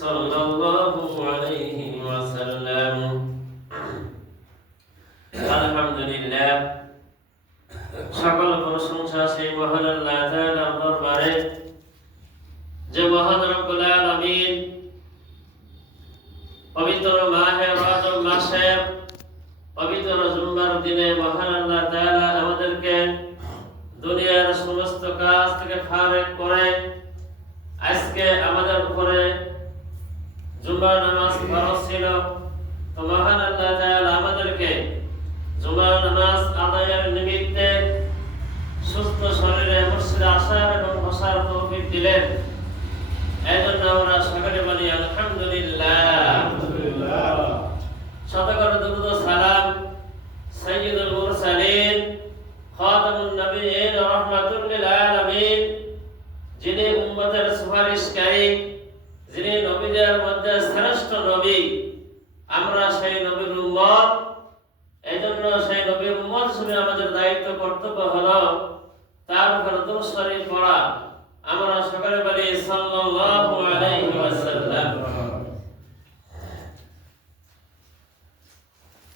সাল্লাল্লাহু আলাইহি ওয়াসাল্লাম। আলহামদুলিল্লাহ, সকল প্রশংসা সেই মহান আল্লাহ তাআলার দরবারে, যে মহান রব্বুল আলামিন পবিত্র মাহে রজব মাসের পবিত্র জুমার দিনে মহান আল্লাহ তাআলা আমাদেরকে দুনিয়ার সমস্ত কাজ থেকে ফারেক করে আজকে আমাদের উপরে জুমার নামাজ ফরজ ছিল। তো মহান আল্লাহ তাআলা আমাদেরকে জুমার নামাজ আদায়ের নিমিত্তে সুস্থ শরীরে মসজিদে আসার এবং বসার তৌফিক দিলেন। এই জন্য আমরা সকলে বলি আলহামদুলিল্লাহ। শতকোটি দুরূদ ও সালাম সাইয়্যিদুল মুরসালিন খাতামুন নবিয়্যিন রাহমাতুল লিল আলামিন, যিনি উম্মতের সুপারিশকারী, যিনি নবীদের মধ্যে শ্রেষ্ঠ নবী, আমরা সেই নবীর উম্মত। এই জন্য সেই নবীর উম্মত হিসেবে আমাদের দায়িত্ব কর্তব্য হলো তার উপর দুরূদ শরীফ পড়া। আমরা সকলে বলি সাল্লাল্লাহু আলাইহি ওয়াসাল্লাম।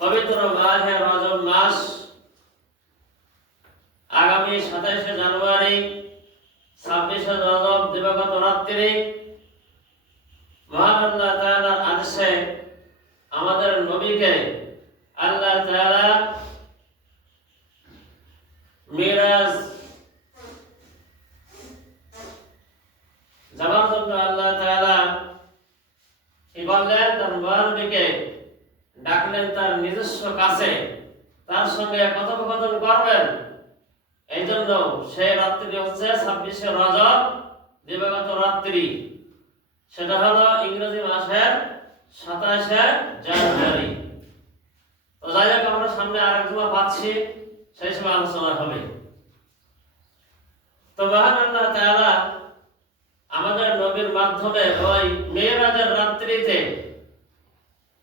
পবিত্র মাহে রজব মাস আগামী 27শে জানুয়ারি 26শে রজব দিবাগত রাত্রি মহান আল্লাহ তাআলার আদেশে আমাদের নবীকে আল্লাহ তাআলা মিরাজ যাওয়ার জন্য আল্লাহ তাআলা কি বললেন, তার নবীকে ডাকলেন তার নিজস্ব কাছে, তার সঙ্গে কথোপকথন করবেন। এই জন্য সেই রাত্রি হচ্ছে 26শে রজব দিবাগত রাত্রি, সেটা হলো ইংরেজি মাসের 27শে জানুয়ারি। তো যাই হোক, আমরা সামনে আরেক জুমা পাচ্ছি, সেই সময় আলোচনা হবে। তো মহান আল্লাহ তাআলা আমাদের নবীর মাধ্যমে ওই মেরাজের রাত্রিতে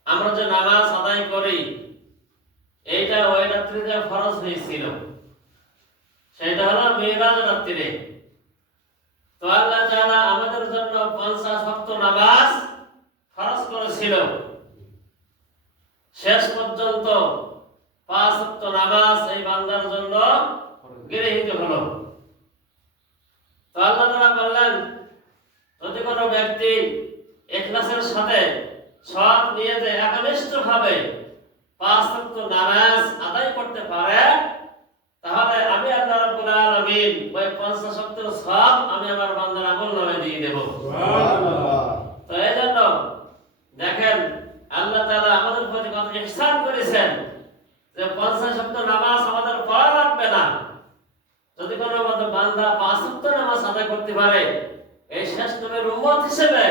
আমরা যে নামাজ আদায় করি, এইটা ওই রাত্রিতে ফরজ হয়েছিল, সেটা হলো মেরাজ রাত্রিতে। তো আল্লাহ তাআলা আমাদের জন্য 50 ওয়াক্ত নামাজ ফরজ করেছিল। শেষ পর্যন্ত 5 ওয়াক্ত নামাজ এই বান্দার জন্য গৃহীত হলো। তো আল্লাহ তাআলা বললেন, যদি কোনো ব্যক্তি ইখলাসের সাথে সৎ নিয়তে একনিষ্ঠভাবে 5 ওয়াক্ত নামাজ আদায় করতে পারে, তাহলে আমি আল্লাহ রাব্বুল আলামিন ওই 50 ওয়াক্তের সওয়াব আমি আমার বান্দার আমলনামায় দিয়ে দেব। সুবহানাল্লাহ। তো এই জন্য দেখেন আল্লাহ তাআলা আমাদের প্রতি কত ইহসান করেছেন, যে 50 ওয়াক্ত নামাজ আমাদের পড়া লাগবে না। যদি কোনো বান্দা 5 ওয়াক্ত নামাজ আদায় করতে পারে, এই শেষ নবীর উম্মত হিসেবে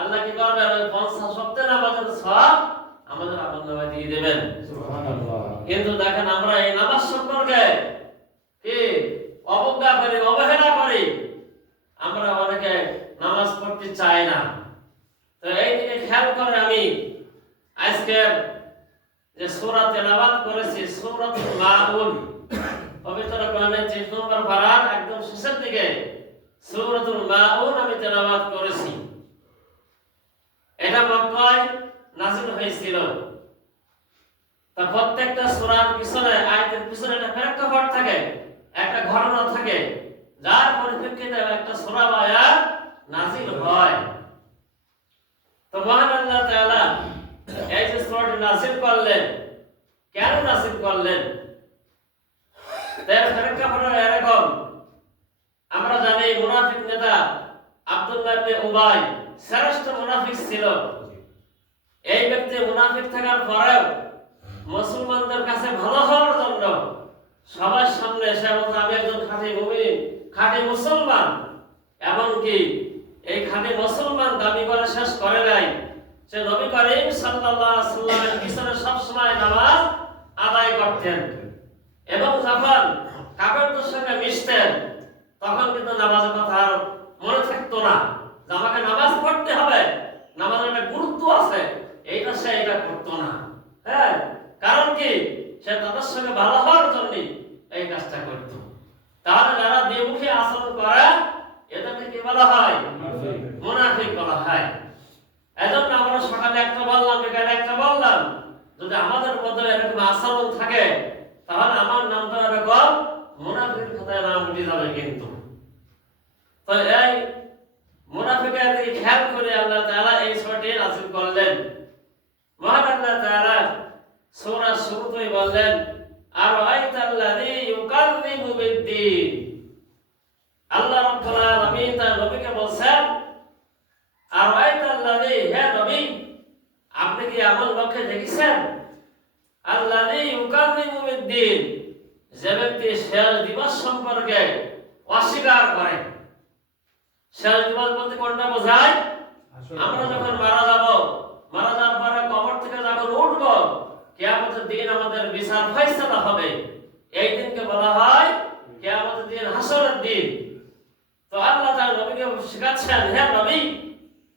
আল্লাহ কি করবেন, ওই 50 ওয়াক্ত নামাজের সওয়াব আমাদের আমলনামায় দিয়ে দেবেন। সুবহানাল্লাহ। কিন্তু দেখেন আমরা এই নামাজ সম্পর্কে কি অবজ্ঞা করি, অবহেলা করি। আমরা অনেকে নামাজ পড়তে চাই না। তো এই দিকে খেয়াল করে আমি আজকের যে সূরা তেলাওয়াত করেছি, সূরাতুল মাউন, পবিত্র কোরআনের 3 নম্বর পারার একদম শেষের দিকে সূরাতুল মাউন আমি তেলাওয়াত করেছি। এটা মক্কায় নাযিল হয়েছিল। তা প্রত্যেকটা সূরার পিছনে, আয়াতের পিছনে একটা প্রেক্ষাপট থাকে, একটা ঘটনা থাকে, যার পরিপ্রেক্ষিতে একটা সূরা বা আয়াত নাযিল হয়। তো মহান আল্লাহ তাআলা এই যে সূরাটি নাযিল করলেন, কেন নাযিল করলেন, তার প্রেক্ষাপট এরকম। আমরা জানি মুনাফিক নেতা আব্দুল্লাহ ইবনে উবাই শ্রেষ্ঠ মুনাফিক ছিল। এই ব্যক্তি মুনাফিক থাকার পরেও মুসলমানদের কাছে ভালো হওয়ার জন্য সবার সামনে সে বলতো, আমি একজন খাঁটি মুমিন, খাঁটি মুসলমান। এমনকি এই খাঁটি মুসলমান দাবি করে শেষ করে নাই, সে নবী করিম সাল্লাল্লাহু আলাইহি ওয়াসাল্লামের পিছনে সব সময় নামাজ আদায় করতেন। এবং যখন কাফেরদের সঙ্গে মিশতেন, তখন কিন্তু নামাজের কথা আর মনে থাকতো না, যে আমাকে নামাজ পড়তে হবে, নামাজের একটা গুরুত্ব আছে, এইটা সে এটা করতো না। হ্যাঁ, কারণ কি, সে তাদের সঙ্গে ভালো হওয়ার জন্য এই কাজটা করত। তাহলে যারা দ্বিমুখী আচরণ করে এদেরকে কি বলা হয়? মুনাফিক বলা হয়। একটা বললাম, এখানে একটা বললাম, যদি আমাদের মধ্যে এরকম আচরণ থাকে তাহলে আমার নামটা এরকম মুনাফিকের খাতায় নাম উঠে যাবে। কিন্তু তো এই মুনাফিকের দিকে খেয়াল করে আল্লাহ তাআলা এই সূরাটি নাযিল করলেন। মহান আল্লাহ তাআলা সূরার শুরুতেই বললেন, আরাআইতাল্লাযী ইউকাযযিবু বিদ্দীন। আল্লাহ রাব্বুল আলামিন তার নবীকে বলছেন, আরাআইতাল্লাযী, হে নবী আপনি কি এমন লোককে দেখেছেন, আল্লাযী ইউকাযযিবু বিদ্দীন, যে ব্যক্তি শেষ দিবস সম্পর্কে অস্বীকার করে। শেষ দিবস বলতে কোনটা বোঝায়? আমরা যখন মারা যাব, মারা যাওয়ার পরে কবর থেকে যখন উঠব, কিয়ামতের দিন আমাদের বিচার ফয়সালা হবে, এই দিনকে বলা হয় কিয়ামতের দিন, হাসরের দিন। তো আল্লাহ তাআলা নবীকে শিখাচ্ছেন, হে নবী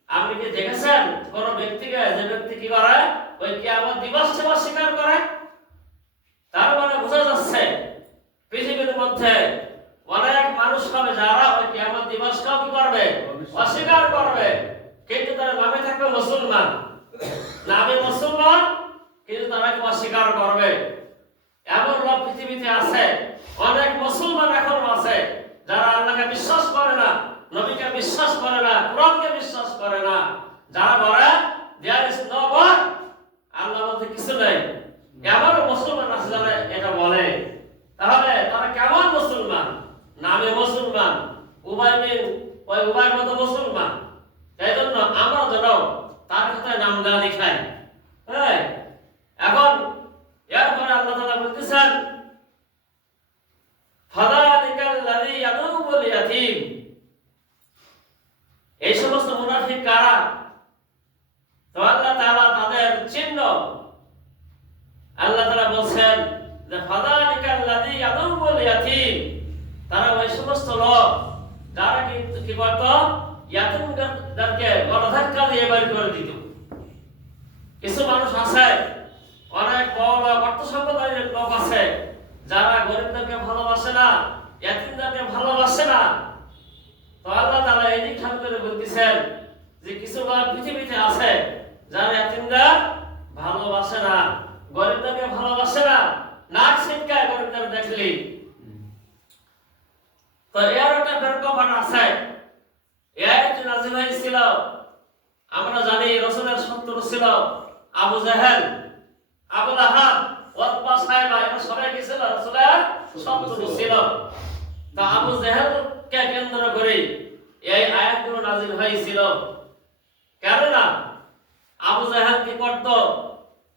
আপনি কি দেখেছেন কোন ব্যক্তিকে, যে ব্যক্তি কি করে ওই কিয়ামত দিবসকে অস্বীকার করে? তার মানে বোঝা যাচ্ছে পৃথিবীর মধ্যে অনেক মানুষ হবে যারা ওই কিয়ামত দিবসকে কি করবে, অস্বীকার করবে, কিন্তু তারা নামে থাকবে মুসলমান, নামে মুসলমান, কিন্তু তারা কি অস্বীকার করবে। এমন লোক পৃথিবীতে আছে, অনেক মুসলমান এখন আছে যারা আল্লাহকে বিশ্বাস করে না, নবীকে বিশ্বাস করে না, কোরআনকে বিশ্বাস করে না, যারা বলে দেয়ার ইজ নো গড, আল্লাহ বলতে কিছু নেই। এমন মুসলমান আছে যারা এটা বলে। তাহলে তারা কেমন মুসলমান? নামে মুসলমান, উভয়ের মতো মুসলমান। তাই জন্য আমরা যেন তার কথায় নাম না লিখাই। হ্যাঁ, এখন এরপরে আল্লাহ তাআলা বলতেছেন, ফাযালিকাল্লাযী ইয়াদুবুল ইয়াতীম। এই সমস্ত মুনাফিক কারা? তো আল্লাহ তাআলা তাদের চিহ্ন আল্লাহ তাআলা বলছেন যে ফাযালিকাল্লাযী ইয়াদুবুল ইয়াতীম, তারা ওই সমস্ত লোক যারা কি করত, ইয়াতীমদেরকে গণধাক্কা দিয়ে বের করে দিত। কিছু মানুষ আছে, অনেক বড় অর্থ সম্পদের লোক আছে যারা গরিবদেরকে ভালোবাসে না, ইয়াতীমদেরকে ভালোবাসে না। তো আল্লাহ তাআলা এই দিক খেয়াল করে বলতেছেন যে কিছু লোক পৃথিবীতে আছে যারা ইয়াতীমদের ভালোবাসে না, গরিবদেরকে ভালোবাসে না, নাক ছিটকায় গরিবদের দেখলি। তো এর একটা প্রেক্ষাপট আছে। এই আয়াতটি নাযিল হয়েছিল, আমরা জানি রাসূলের শত্রু ছিল আবু জাহেল, আবু লাহাব, ওতবা, সাইবা, এরা সবাই কি ছিল? রাসূলের শত্রু ছিল। তো আবু জাহেলকে কেন্দ্র করে এই আয়াতগুলো নাযিল হয়েছিল। কেননা আবু জাহেল কি করত,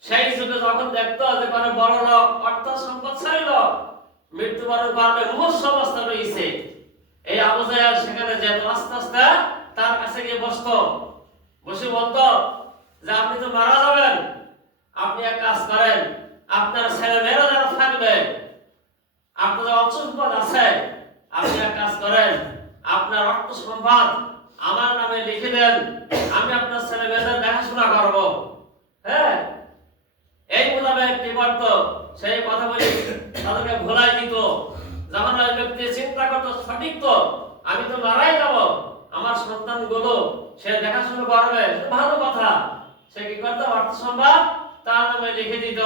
সেই যুগে যখন দেখতো যে কোনো বড় লোক, অর্থ সম্পদশালী লোক মৃত্যুবরণ করবে, মুমূর্ষু অবস্থা রয়েছে, এই আবু জাহেল সেখানে যেত, আস্তে আস্তে তার কাছে গিয়ে বসতো, বসে বলতো যে আপনি তো মারা যাবেন, আপনি এক কাজ করেন, আপনার ছেলে মেয়েরা যারা থাকবে, আপনার অর্থ সম্পদ আছে, আপনি এক কাজ করেন, আপনার অর্থ সম্পদ আমার নামে লিখে দেন, আমি আপনার ছেলে মেয়েদের দেখাশোনা করব। হ্যাঁ, এই মোতাবেক কি করত, সেই কথা বলে তাদেরকে ভোলাই দিত। যখন ওই ব্যক্তি চিন্তা করতো সঠিক তো, আমি তো মারাই যাব, আমার সন্তানগুলো সে দেখাশোনা করবে, ভালো কথা, সে কি করতো, অর্থ সম্পদ তার নামে লিখে দিত।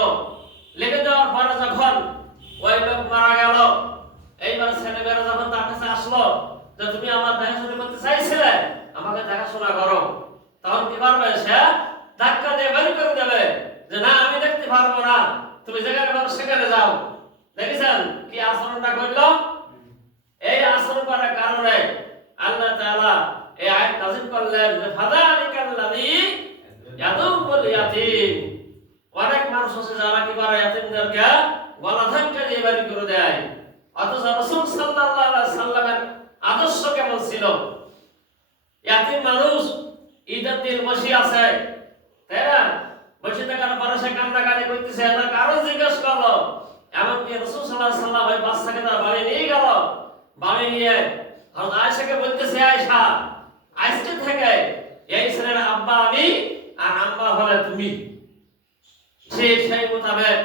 লিখে দেওয়ার পরে যখন ওই লোক মারা গেল, এইবার ছেলেমেয়েরা যখন তার কাছে আসলো যে তুমি আমার দেখাশোনা করতে চাইছিলে, আমাকে দেখাশোনা করো, তখন কি করবে, সে ধাক্কা দিয়ে বের করে দেবে যে না, আমি দেখতে পারবো না, তুমি যেখানে পারো সেখানে যাও। দেখেছেন কি আচরণটা করলো? এই আচরণ করার কারণে আল্লাহ তাআলা এই আয়াত নাযিল করলেন যে ফাযালিকাল্লাযী ইয়াদুবুল ইয়াতীম। অনেক মানুষ আছে যারা কি করে, ইয়াতীমদেরকে গলা ধাক্কা দিয়ে বের করে দেয়। অথচ রাসূল সাল্লাল্লাহু আলাইহি সাল্লামের আদর্শ কেমন ছিল? ইয়াতীম মানুষ ঈদের দিন বসে আছে, তাই না, বসে থাকার পরে সে কান্নাকাটি করতেছে, তার কারণ জিজ্ঞেস করলো, এমনকি রাসূল সাল্লাল্লাহু আলাইহি সাল্লাম ওই বাচ্চাকে তার বাড়ি নিয়ে গেল, বাড়ি নিয়ে হযরত আয়েশাকে বলতেছে, আয়েশা আজকে থেকে এই ছেলের আব্বা আমি আর আম্মা হলে তুমি। সেই মোতাবেক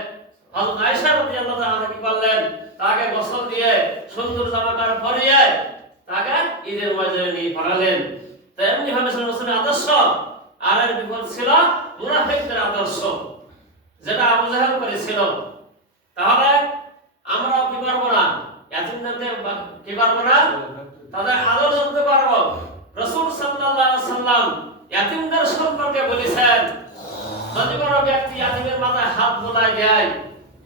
হযরত আয়েশা রাদিয়াল্লাহু তাআলা কি করলেন, তাকে গোসল দিয়ে সুন্দর জামাকাপড় পরিয়ে তাকে ঈদের ময়দানে নিয়ে পাঠালেন। তেমনি ভাবে রাসূলের আদর্শ আর এর বিপরীত ছিল মুনাফিকদের আদর্শ, যেটা আবু জাহেল করেছিল। তাহলে আমরাও কি করবো না? ইয়াতীমদেরকে কি করবো না? তাদের আদর যত্ন করবো। রাসূল সাল্লাল্লাহু আলাইহি সাল্লাম ইয়াতীমদের সম্পর্কে বলেছেন, যদি কোনো ব্যক্তি ইয়াতীমের মাথায় হাত বোলায় দেয়,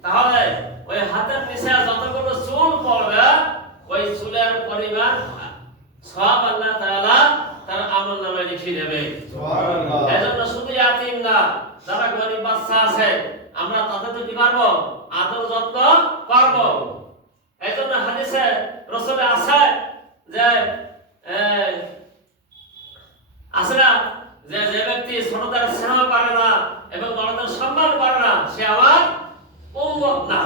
তাহলে ওই হাতের নিচে যতগুলো চুল পড়বে, ওই চুলের পরিমাণ সওয়াব আল্লাহ তাআলা তার আমলনামায় লিখে দেবে। সুবহানাল্লাহ। এজন্য শুধু ইয়াতীম না, যারা গরীব বাচ্চা আছে, আমরা তাদের কি করব? আদর যত্ন করব। এজন্য হাদিসে রাসূলে আছে যে আসলে যে ব্যক্তি ছোটদের স্নেহ করে না এবং বড়দের সম্মান করে না, সে আমার উম্মত না।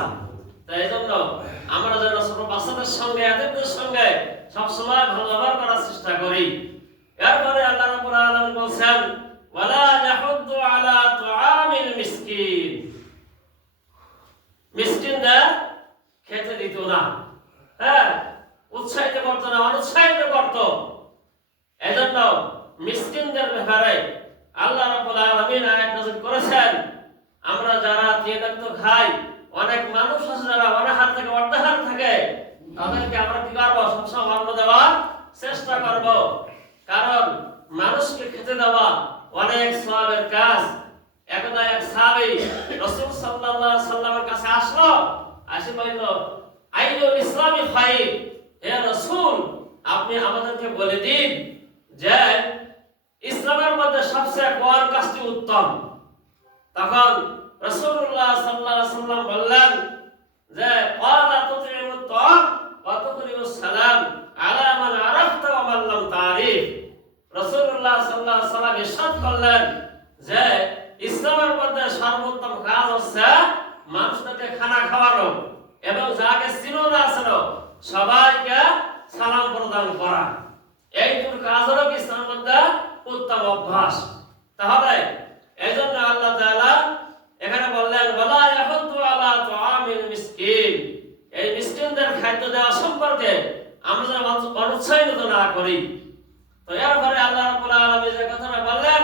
তাই এজন্য আমরা যেন ছোট বাচ্চাদের সঙ্গে, ইয়াতীমদের সঙ্গে সবসময় ভালো ব্যবহার করার চেষ্টা করি। এরপরে আল্লাহ রাব্বুল আলামিন বলেন, ওয়ালা ইয়াহুদ্দু আলা তুআমিল মিসকিন। মিসকিনদের খেতে দিত না, হ্যাঁ, উৎসাহিত করতো না, অনুৎসাহিত করতো। এজন্য মিসকিনদের ব্যাপারে আল্লাহ রাব্বুল আলামিন আয়াত নাযিল করেছেন। আমরা যারা তিনক্ত খাই, অনেক মানুষ আছে যারা অনাহার থেকে অর্ধাহার থাকে, তাদেরকে আমরা কি করবো? সবসময় অন্ন দেওয়ার চেষ্টা করব। কারণ মানুষকে খেতে দেওয়া অনেক সওয়াবের কাজ। একদা এক সাহাবী রাসূল সাল্লাল্লাহু আলাইহি সাল্লামের কাছে আসলো, আসি বলল, আইয়ুল ইসলামি খায়র, হে রাসূল, আপনি আমাদেরকে বলে দিন যে ইসলামের মধ্যে সবচেয়ে কোন কাজটি উত্তম। তখন রাসূলুল্লাহ সাল্লাল্লাহু আলাইহি সাল্লাম বললেন যে ক্বালা তুতিউত তাআম ওয়া তুকরিমুস সালাম আলা মান আরাফতা ওয়া মান লাম তারিফ। রাসূলুল্লাহ সাল্লাল্লাহু আলাইহি সাল্লাম ইরশাদ করলেন যে ইসলামের মধ্যে সর্বোত্তম কাজ হচ্ছে মানুষকে খানা খাওয়ানো এবং যাকে চিনো না চিনো সবাইকে সালাম প্রদান করা। এই দুটো কাজ হলো ইসলামের মধ্যে উত্তম অভ্যাস। তাহলে এজন্য আল্লাহ তাআলা এখানে বললেন, ওয়ালা ইয়াহুদ্দু আলা তুআমিল মিসকিন। এই মিসকিনদের খাদ্য দেওয়া সম্পর্কে আমরা যেন অনুৎসাহিত না করি। তো এরপরে আল্লাহ রাব্বুল আলামিন যে কথাটা বললেন,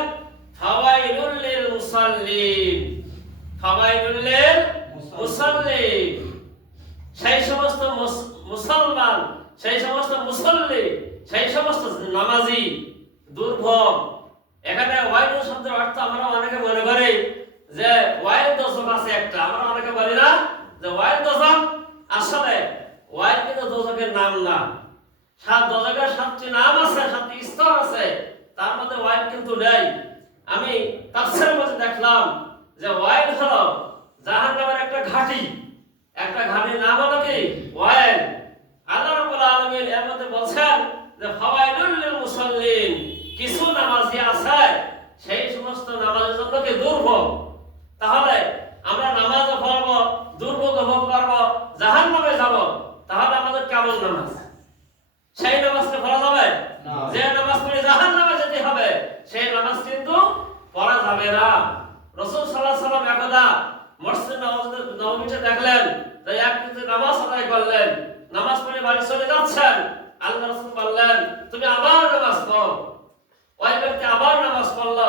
ফাওয়াইলুল লিল মুসাল্লিন। ফাওয়াইলুল লিল মুসাল্লিন, সেই সমস্ত মুসলমান, সেই সমস্ত মুসল্লি, সেই সমস্ত নামাজি দুর্ভোগ। এখানে ওয়াইল শব্দের অর্থ আমরা অনেকে মনে করি যে ওয়াইল দোজক আছে একটা, আমরা অনেকে বলি না যে ওয়াইল দোজক। আসলে ওয়াইল কিন্তু দোজকের নাম না। দোজকের 7টি নাম আছে, 7টি স্তর আছে, তার মধ্যে ওয়াইল কিন্তু নেই। আমি তাফসীরের মধ্যে দেখলাম যে ওয়াইল হলো জাহান্নামের একটা ঘাঁটি, একটা ঘাঁটির নাম হলো কি? ওয়াইল। আল্লাহ রাব্বুল আলামিন এর মধ্যে বলছেন যে ফাওয়াইলুল লিল মুসাল্লিন, কিছু নামাজি আছে সেই সমস্ত নামাজের জন্য কি দুর্ভোগ। তাহলে আমরা নামাজ পড়ব, দুর্ভোগ ভোগ করব, জাহান্নামে যাব, তাহলে আমাদের কেমন নামাজ? সেই নামাজকে পড়া যাবে না। যে নামাজ পড়ে জাহান্নামে যেতে হবে সেই নামাজ কিন্তু পড়া যাবে না। রাসূল সাল্লাল্লাহু আলাইহি সাল্লাম একদা মসজিদ নববীতে দেখলেন যে এক ব্যক্তি নামাজ আদায় করলেন, নামাজ পড়ে বাড়ি চলে যাচ্ছেন। আল্লাহ রাসূল বললেন, তুমি আবার নামাজ পড়ো। ওই ব্যক্তি আবার নামাজ পড়ল।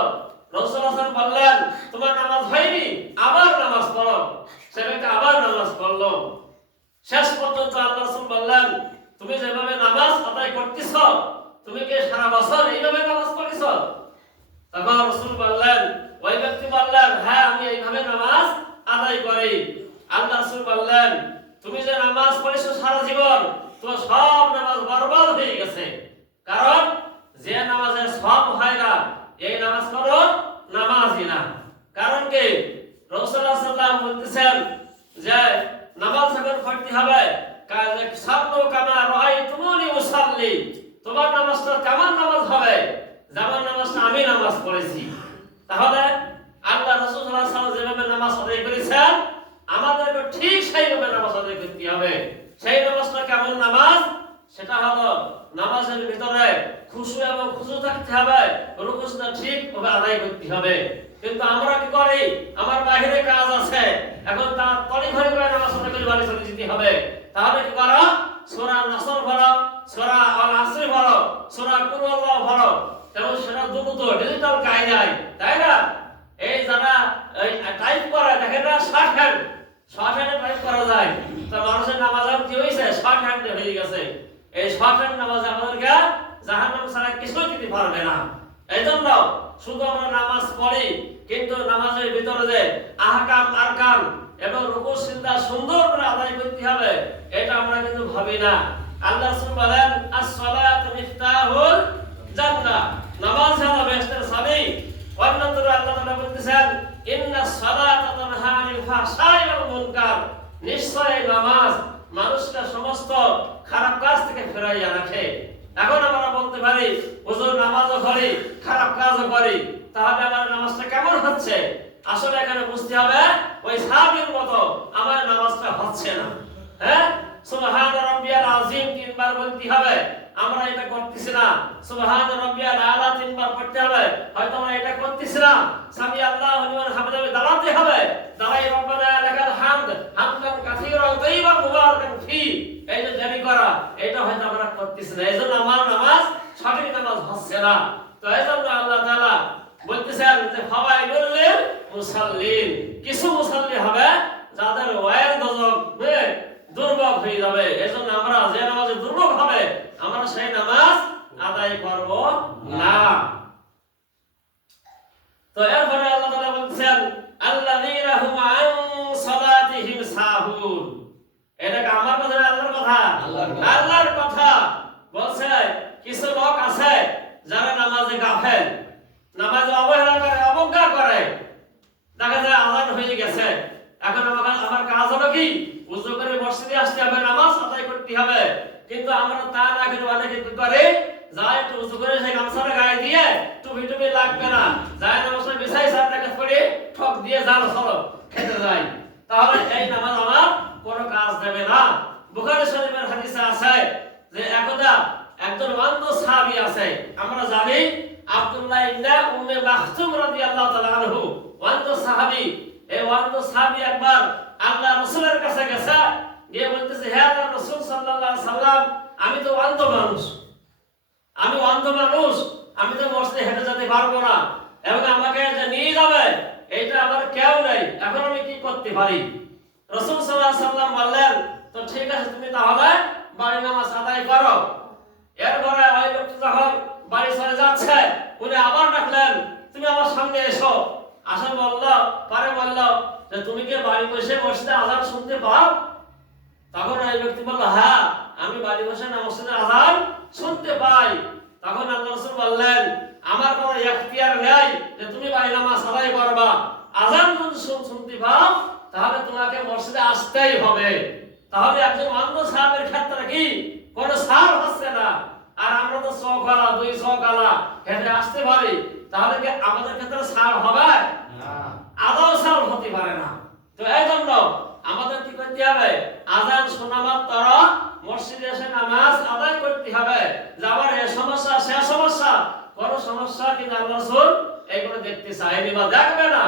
রাসূল সাল্লাল্লাহু আলাইহি ওয়াসাল্লাম বললেন, তোমার নামাজ হয়নি, আবার নামাজ পড়ো। সে ব্যক্তি আবার নামাজ পড়ল। শেষ পর্যন্ত আল্লাহ রাসূল বললেন, তুমি যেভাবে নামাজ আদায় করতেছ, তুমি কি সারা বছর এইভাবে নামাজ পড়েছ? তখন রাসূল বললেন, ওই ব্যক্তি বললেন, হ্যাঁ, আমি এইভাবে নামাজ আদায় করি। আল্লাহ রাসূল বললেন, তুমি যে নামাজ পড়েছ সারা জীবন, তোমার সব নামাজ বরবাদ হয়ে গেছে। কারণ যে নামাজের সওয়াব হয় না, এই নামাজ কোনো নামাজই না। কারণ কি? রাসূলুল্লাহ সাল্লাল্লাহু আলাইহি ওয়াসাল্লাম বলতেছেন যে নামাজ যখন পড়তে হবে, কাজে সাল্লু কামা রাআইতুমুনি উসাল্লি, তোমার নামাজটা কেমন নামাজ হবে? যেমন নামাজটা আমি নামাজ পড়েছি। তাহলে আল্লাহ রাসূল সাল্লাল্লাহু আলাইহি ওয়াসাল্লাম যেভাবে নামাজ আদায় করেছেন, আমাদেরকে ঠিক সেইভাবে নামাজ আদায় করতে হবে। সেই নামাজটা কেমন নামাজ? সেটা হলো নামাজের ভিতরে খুশু এবং খুশু থাকতে হবে, রুকু সিজদা ঠিকভাবে আদায় করতে হবে। কিন্তু আমরা কি করি? আমার বাইরে কাজ আছে, এখন তার তড়িঘড়ি করে নামাজ আদায় করে বাড়ি চলে যেতে হবে। তাহলে কি করো? সূরা নাসর পড়ো, সূরা আল আসর পড়ো, সূরা কুল আল্লাহ পড়ো, এবং সেটা দ্রুত ডিজিটাল কায়দায় এই জন্য শুধু আমরা নামাজ পড়ি, কিন্তু নামাজের ভিতরে যে আহকাম আরকান এবং রুকু সিজদা সুন্দর করে আদায় করতে হবে, এটা আমরা কিন্তু ভাবি না। আল্লাহ রাসূল বলেন, আস-সালাতু মিফতাহুল জান্নাহ, নামাজ হলো বেহেশতের চাবি। অন্যত্র আল্লাহ তাআলা বলতেছেন, ইন্নাস সালাতা তানহা আনিল ফাহশাই ওয়াল মুনকার, নিশ্চয় নামাজ মানুষকে সমস্ত খারাপ কাজ থেকে ফিরাইয়া রাখে। এখন আমরা বলতে পারি, হুজুর নামাজও করি, খারাপ কাজও করি, তাহলে আমার নামাজটা কেমন হচ্ছে? আসলে এখানে বুঝতে হবে, ওই সাহাবীর মতো আমার নামাজটা হচ্ছে না। হ্যাঁ, সুবহান রাব্বিয়াল আযীম তিনবার বলতে হবে, আমরা এটা করতেছি না। সুবহান রাব্বিয়াল আলা তিনবার পড়তে হবে, হয়তো আমরা এটা করতেছি না। সামি আল্লাহু লিমান হামিদাহু দাঁড়াতে হবে, দাঁড়াই রব্বানা লাকাল হামদ হামদান কাসীরান তাইয়িবান মুবারাকান ফি, এই যে দেরি করা, এটা হয়তো আমরা করতেছি না। এইজন্য আমার নামাজ সঠিক নামাজ হচ্ছে না। তো এইজন্য আল্লাহ তাআলা বলতেছেন যে ফাওয়াইলুল লিল মুসাল্লিন, কিছু মুসাল্লি হবে যাদের ওয়াইল দজক দুর্ভোগ হয়ে যাবে। এজন্য আমরা যে নামাজে দুর্ভোগ হবে, আমরা সেই নামাজ আদায় করব না। তো এরপরে আল্লাহ তাআলা বলছেন, আল্লাযীনা হুম আন সালাতিহিম সাহুন, এটা কি আমার কথা না আল্লাহর কথা? আল্লাহর কথা বলছে, কিছু লোক আছে যারা নামাজে গাফেল, নামাজে অবহেলা করে, অবজ্ঞা করে। দেখা যায় আযান হয়ে গেছে, এখন আমার কাজ হলো কি, ওযু করে মসজিদে আসতে হবে, নামাজ আদায় করতে হবে। কিন্তু আমরা তা না করে অনেকে কি করে, যায় একটু ওযু করে সেই গামছাটা গায়ে দিয়ে টুপি টুপি লাগবে না, যায় নামাজটা বিছাই সাত রাকাত পড়ে ঠক দিয়ে যাও চলো খেতে যায়। তাহলে এই নামাজ আমার কোনো কাজ দেবে না। বুখারী শরীফের হাদিসে আছে যে একদা একজন অন্ধ সাহাবী আছে, আমরা জানি আব্দুল্লাহ ইবনে উম্মে মাকতুম রাদিয়াল্লাহু তাআলা আনহু, অন্ধ সাহাবী। এই অন্ধ সাহাবী একবার আল্লাহ রাসূলের কাছে গেছে, গিয়ে বলতেছে, হে আল্লাহর রাসূল সাল্লাল্লাহু আলাইহি সাল্লাম, আমি তো অন্ধ মানুষ, আমি তো মসজিদে হেঁটে যেতে পারবো না, এবং আমাকে যে নিয়ে যাবে এইটা আমার কেউ নেই, এখন আমি কি করতে পারি? রাসূল সাল্লাল্লাহু আলাইহি সাল্লাম বললেন, তো ঠিক আছে, তুমি তাহলে বাড়ি নামাজ আদায় করো। এরপরে ওই লোকটা যখন বাড়ি চলে যাচ্ছে, উনি আবার ডাকলেন, তুমি আমার সামনে এসো। আসা বলল যে তুমি কি বাড়ি বসে মসজিদে আযান শুনতে পাও? তখন এই ব্যক্তি বলল, হ্যাঁ, আমি বাড়ি বসে মসজিদে আযান শুনতে পাই। তখন আল্লাহ রাসূল বললেন, আমার কোনো ইখতিয়ার নেই যে তুমি বাড়ি নামাজ আদায় করবা, আযান যদি শুনতে পাও তাহলে তোমাকে মসজিদে আসতেই হবে। তাহলে একজন অন্ধ সাহাবীর ক্ষেত্রে কি কোনো ছাড় হচ্ছে না, আর আমরা তো সকালা 2 সকালা হেঁটে আসতে পারি, তাহলে কি আমাদের ক্ষেত্রে ছাড় হবে না? আদৌ ছাড় হতে পারে না। তো এই জন্য আমাদের কি করতে হবে, আযান শোনা মাত্র মসজিদে এসে নামাজ আদায় করতে হবে। যে আমার এই সমস্যা সে সমস্যা, কোনো সমস্যা কিন্তু আল্লাহ রাসূল এইগুলো দেখতে চায়নি বা দেখবে না।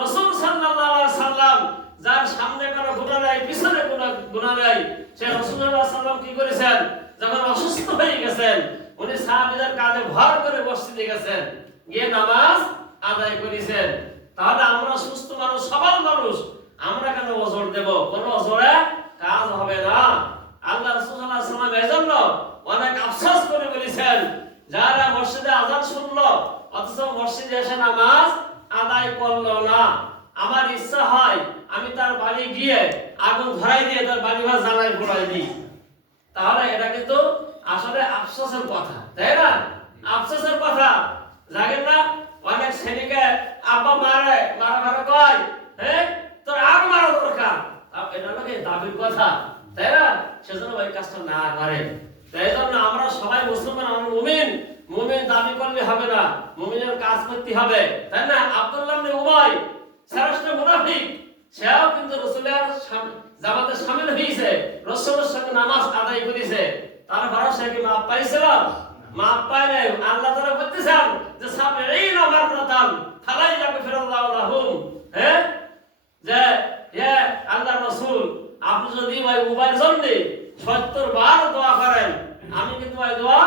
রাসূল সাল্লাল্লাহু আলাইহি সাল্লাম যার সামনে কোনো গুনাহ নাই, পিছনে কোনো গুনাহ নাই, সে রাসূলুল্লাহ সাল্লাল্লাহু আলাইহি সাল্লাম কি করেছেন, যখন অসুস্থ হয়ে গেছেন, উনি সাহাবীদের কাঁধে ভর করে মসজিদে গেছেন, গিয়ে নামাজ আদায় করেছেন। তাহলে আমরা সুস্থ মানুষ, সবল মানুষ, আমরা কেন ওজর দেব? কোনো ওজরে কাজ হবে না। আল্লাহ রাসূল সাল্লাল্লাহু আলাইহি সাল্লাম এজন্য অনেক আফসোস করে বলেছেন, যারা মসজিদে আযান শুনলো অথচ মসজিদে এসে নামাজ আদায় করলো না, আমার ইচ্ছা হয় আমি তার বাড়ি গিয়ে আগুন ধরাই দিয়ে তার বাড়ি ঘর জ্বালাই পোড়াই দিই। তাহলে এটা কিন্তু আসলে আফসোসের কথা, তাই না? আফসোসের কথা জানেন না? অনেক ছেলেকে আব্বা মারা কয়, হ্যাঁ তোর আগ মারা দরকার, এটা হলো দাবির কথা, তাই না? সেজন্য ওই কাজটা না করে। তাই জন্য আমরা সবাই মুসলমান, আমরা মুমিন দাবি করলে হবে না, মুমিনের কাজ করতে হবে, তাই না? আব্দুল্লাহ ইবনে উবাই শ্রেষ্ঠ মুনাফিক, সেও কিন্তু রাসূলের জামাতে শামিল হয়েছে, রাসূলের সঙ্গে নামাজ আদায় করেছে, তারপরে সে কি মাপ পাইছিল? মাপ পায় নাই। আল্লাহ তাআলা বলতেছেন যে সাবিঈনা মাররাতান ফালাই ইয়াগফিরুল্লাহু লাহুম, হ্যাঁ, যে হে আল্লাহর রাসূল, আপনি যদি ওই উবাইর জন্য 70 বার দোয়া করেন, আমি কিন্তু ওই দোয়া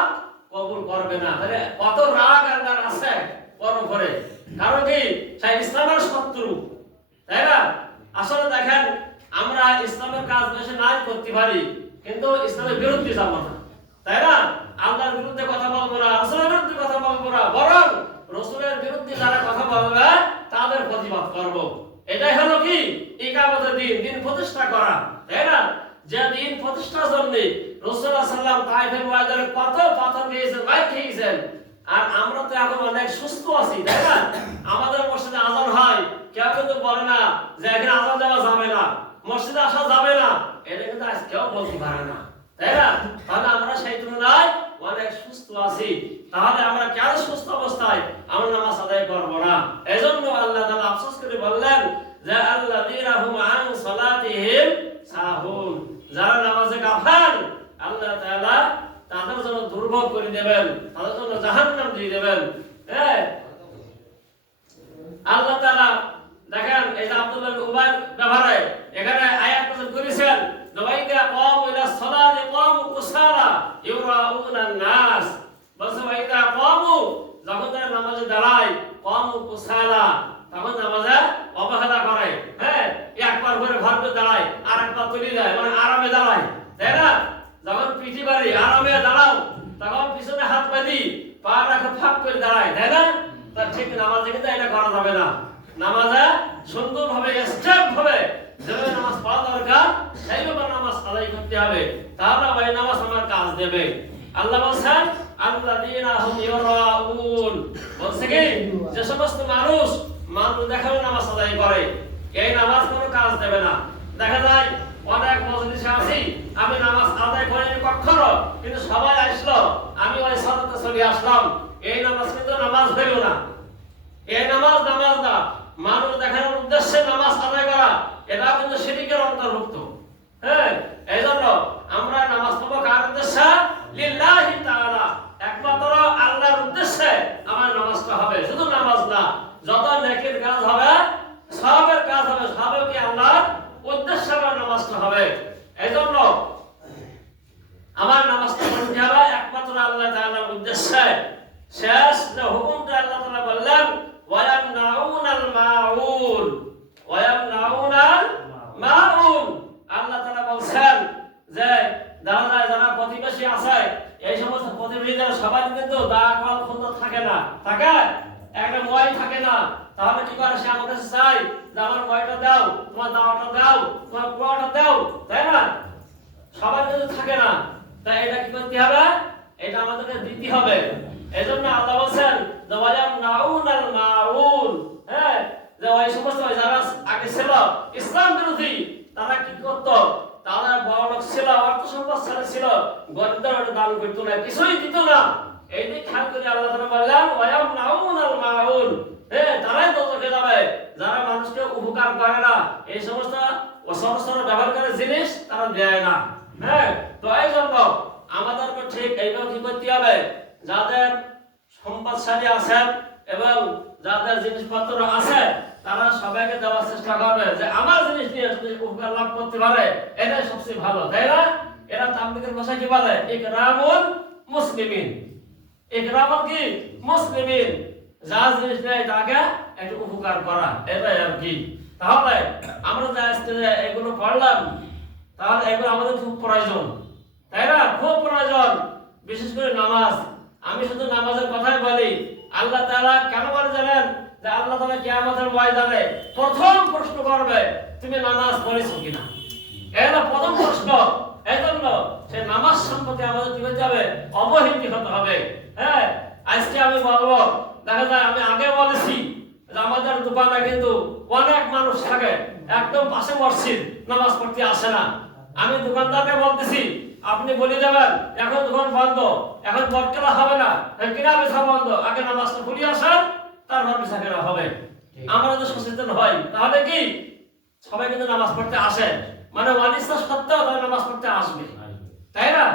কবুল করবে না। তাহলে কত রাগ আল্লাহর আছে ওর উপরে, কারণ কি সে ইসলামের শত্রু, তাই না? আসলে দেখেন, আমরা ইসলামের কাজ বেশি নাই করতে পারি, কিন্তু ইসলামের বিরুদ্ধে যাব না, তাই না? আল্লাহর বিরুদ্ধে কথা বলবো না, রাসূলের বিরুদ্ধে কথা বলবো না, বরং রাসূলের বিরুদ্ধে যারা কথা বলবে তাদের প্রতিবাদ করব। এটাই হলো কি ইকামতের দিন প্রতিষ্ঠা করা, তাই না? যে দিন প্রতিষ্ঠার জন্য রাসূলুল্লাহ সাল্লাল্লাহু আলাইহি ওয়াসাল্লাম তায়েফের ময়দানে কত পাথর খেয়েছেন, মাইর খেয়েছেন। আর আমরা তো এখন অনেক সুস্থ আছি, তাই না? আমাদের মসজিদে আযান হয়, কেউ কিন্তু বলে না যে এখানে আযান দেওয়া যাবে না, মসজিদে আসা যাবে না, এটা কিন্তু আজ কেউ বলতে পারে না, তাই না? তাহলে আমরা সেই তুলনায় অনেক সুস্থ আছি। তাহলে আমরা কেন সুস্থ অবস্থায় আমরা নামাজ আদায় করব না? এজন্য আল্লাহ তাআলা আফসোস করে বললেন যে আল্লাযীনা হুম আন সালাতিহিম সাহুন, যারা নামাজে গাফেল আল্লাহ তাআলা তাদের জন্য দুর্ভোগ করে দেবেন, তাদের জন্য জাহান্নাম দিয়ে দেবেন। হ্যাঁ, আল্লাহ তাআলা দেখেন এই যে আব্দুল্লাহ বিন উবাইর ব্যাপারে এখানে আয়াত নাযিল করেছেন, ওয়াইদা ক্বামু ইলা সালাতি ক্বামু কুসালা ইউরাউনান নাস। বলছে ওয়াইদা ক্বামু, যখন তারা নামাজে দাঁড়ায়, ক্বামু কুসালা, তখন নামাজে অবহেলা করে। হ্যাঁ, একবার করে ঘর করে দাঁড়ায়, আরেকবার তুলে যায়, মানে আরামে দাঁড়ায়, তাই না? যখন পিঠি বাড়ি আরামে দাঁড়াও, তখন পিছনে হাত বাঁধি পা রাখে ফাঁক করে দাঁড়ায়, তাই না? তার ঠিক নামাজে কিন্তু এটা করা যাবে না। নামাজে সুন্দরভাবে স্টেপ হবে, যেভাবে নামাজ পড়া দরকার সেইভাবে নামাজ আদায় করতে হবে, তাহলে ওই নামাজ আমার কাজ দেবে। আল্লাহ বলছেন আল্লাযীনা হুম ইউরাউন, বলছে কি যে সমস্ত মানুষ দেখানো নামাজ আদায় করে এই নামাজ কোনো কাজ দেবে না। দেখা যায় অনেক মজলিসে আছি, আমি নামাজ আদায় করিনি কখনো, কিন্তু সবাই আসলো, আমি ওই সালাতে চলে আসলাম, এই নামাজ কিন্তু নামাজ হইল না। এই নামাজ না, মানুষ দেখানোর উদ্দেশ্যে নামাজ আদায় করা, এটা কিন্তু শিরকের অন্তর্ভুক্ত। হ্যাঁ, এইজন্য আমরা নামাজ পড়ব কার উদ্দেশ্যে? লিল্লাহি তাআলা, একমাত্র আল্লাহর উদ্দেশ্যে আমার নামাজটা হবে। শুধু নামাজ না, যত নেকির কাজ হবে, সবের কাজ হবে, সবে কি আল্লাহর উদ্দেশ্যে আমার নামাজটা হবে। এইজন্য আমার নামাজটা পড়তে হবে একমাত্র আল্লাহ তাআলার উদ্দেশ্যে। শেষ যে হুকুমটা আল্লাহ তাআলা বললেন ওয়ায়ামনাউনাল মাউন, ওয়ায়ামনাউনাল মাউন, আল্লাহ তাআলা বলছেন যে যারা প্রতিবেশী আছে, এই সমস্ত প্রতিবেশীদের সবাই কিন্তু দাওয়াত সুন্দর থাকে না, থাকে একটা মই থাকে না, তাহলে কি করে সে আমাদের চাই যে আমার ময়টা দাও, তোমার দাওয়াটা দাও, তোমার পোয়াটা দাও, তাই না? সবাই কিন্তু থাকে না, তাই এটা কি করতে হবে? এটা আমাদেরকে দিতে হবে। এজন্য আল্লাহ বলেন যে ওয়ায়ামনাউনাল মাউন, হ্যাঁ, যে ওই সমস্ত যারা আগে ছিল ইসলাম বিরোধী, তারা কি করত? তারা বড়লোক ছিল, অর্থ সম্পদ ছিল, গরিবদের দান করতো না, কিছুই দিত না। এই দিক খেয়াল করে আল্লাহ তাআলা বললেন ওয়ায়ামনাউনাল মাউন, হ্যাঁ, তারাই দোজখে যাবে যারা মানুষকে উপকার করে না, এই সমস্ত ব্যবহার করে জিনিস তারা দেয় না। হ্যাঁ, তো এই জন্য আমাদেরকে ঠিক এইভাবে কি করতে হবে? যাদের সম্পদশালী আছেন এবং যাদের জিনিসপত্র আছে, তারা সবাইকে দেওয়ার চেষ্টা করবে, যে আমার জিনিস নিয়ে যদি উপকার লাভ করতে পারে এটাই সবচেয়ে ভালো, তাই না? এরা তাবলীগের ভাষায় কি বলে? ইকরামুল মুসলিমিন। ইকরামুল কি? মুসলিমিন, যার জিনিস নেয় তাকে একটু উপকার করা, এটাই আর কি। তাহলে আমরা যে আজকে এগুলো পড়লাম, তাহলে এগুলো আমাদের খুব প্রয়োজন, তাই না? খুব প্রয়োজন, বিশেষ করে নামাজ। আমি শুধু নামাজের কথাই বলি। আল্লাহ তাআলা কেন বলে জানেন? যে আল্লাহ তাআলা কিয়ামতের ময়দানে প্রথম প্রশ্ন করবে তুমি নামাজ পড়েছো কিনা, এটা প্রথম প্রশ্ন। এজন্য সেই নামাজ সম্পর্কে আমাদের কি হতে হবে? অবহিত হতে হবে। হ্যাঁ, আজকে আমি বলবো, দেখা যায় আমি আগে বলেছি যে আমাদের দোকানে কিন্তু অনেক মানুষ থাকে, একদম পাশে মসজিদ, নামাজ পড়তে আসে না। আমি দোকানদারকে বলতেছি আপনি বলে যাবেন এখন দোকান বন্ধ, এখন বটকেলা হবে না, কিনা বেচা বন্ধ, আগে নামাজটা পড়ে আসেন, তারপর বেচা কেনা হবে। আমরা যদি সচেতন হই তাহলে কি সবাই কিন্তু নামাজ পড়তে আসে, মানে অনিচ্ছা সত্ত্বেও তারা নামাজ পড়তে আসবে, তাই না?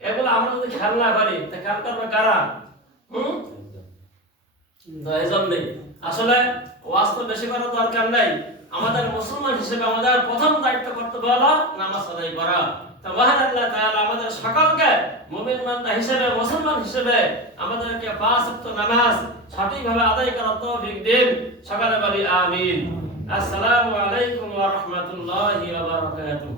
এগুলো আমরা যদি খেয়াল না করি তা খেয়াল করবে কারা? তো এই জন্যই আসলে ওয়াজ তো বেশি করার দরকার নেই। আমাদের মুসলমান হিসেবে আমাদের প্রথম দায়িত্ব কর্তব্য হলো নামাজ আদায় করা। তো মহান আল্লাহ তাআলা আমাদের সকলকে মুমিন বান্দা হিসেবে, মুসলমান হিসেবে আমাদেরকে পাঁচ ওয়াক্ত নামাজ সঠিকভাবে আদায় করার তৌফিক দিন। সকলে বলি আমিন। আসসালামু আলাইকুম ওয়া রাহমাতুল্লাহি ওয়া বারাকাতুহু।